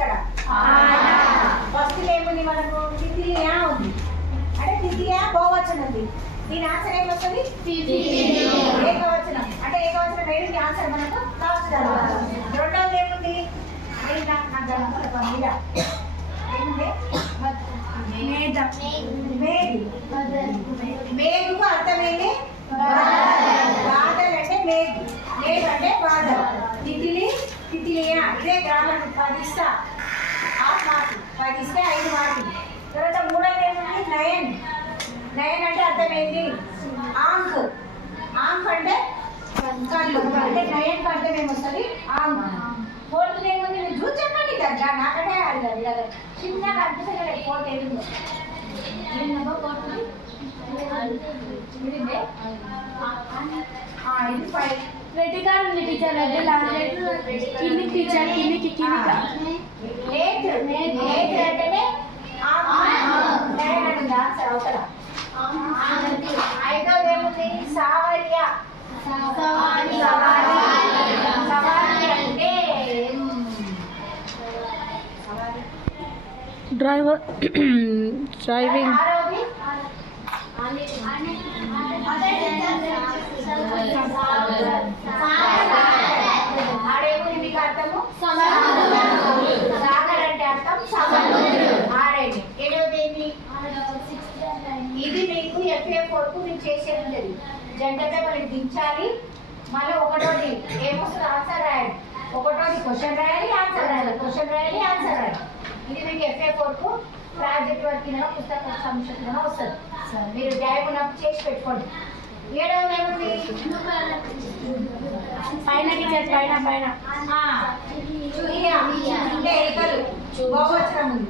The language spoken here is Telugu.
ఇక్కడ ఫస్ట్ ఏముంది మనకు తితిలియా ఉంది అంటే తితిలియా బహువచనం ఉంది దీని ఆన్సర్ ఏమొస్తుంది ఏకవచనం అంటే ఏకవచనం వేడికి ఆన్సర్ మనకు కావచ్చు రెండవది ఏముంది మేఘకు అర్థమైంది బాధలు అంటే మేఘు మేఘు అంటే బాధలు తితిలి తితిలియా ఇదే గ్రామర్ 10 ఇస్తా హాఫ్ మార్క్ 10 ఇస్తే 5 మార్కులు తర్వాత మూడవది ఏముంది నయన్ నయన్ అంటే అర్థమైంది ఆంక్ ఆంక్ అంటే కళ్ళు అంటే నయన్ అర్థం ఏమొస్తుంది ఆంక్ ఫోర్త్ ఏముంది మీరు చూసి చెప్పండి దగ్గర నాకంటే చిన్నగా అనిపిస్తుంది ఫోర్త్ ఏముందో ఇది 5 క్రిటికల్ ఉంది టీచర్ అంటే కింది టీచర్ కిందికి కిందికి అంటేనే ఆన్సర్ అవుతారా ఐదోది ఏముంది సావర్య సవారి అంటే డ్రైవర్ డ్రైవింగ్ ఆడేముంది మీకు అర్థము సాగర్ అంటే అర్థం ఆడేది ఏడవది ఏంటి ఇది మీకు FA4 కు మీకు చేసేది ఉంటుంది జంటగా మనకి దించాలి మళ్ళీ ఒకటోది ఏమొస్తుంది ఆన్సర్ రాయాలి ఒకటోది క్వశ్చన్ రాయాలి ఆన్సర్ రాయాలి క్వశ్చన్ రాయాలి ఆన్సర్ రాయాలి ఇది మీకు FA4 కు ప్రాజెక్ట్ వర్క్ కింద పుస్తక సమీక్ష కింద వస్తుంది మీరు జాయినప్పుడు చేసి పెట్టుకోండి ఏడవది ఏముంది పైన టీచర్ పైన అంటే ఎలుకలు బహువచనం ఉంది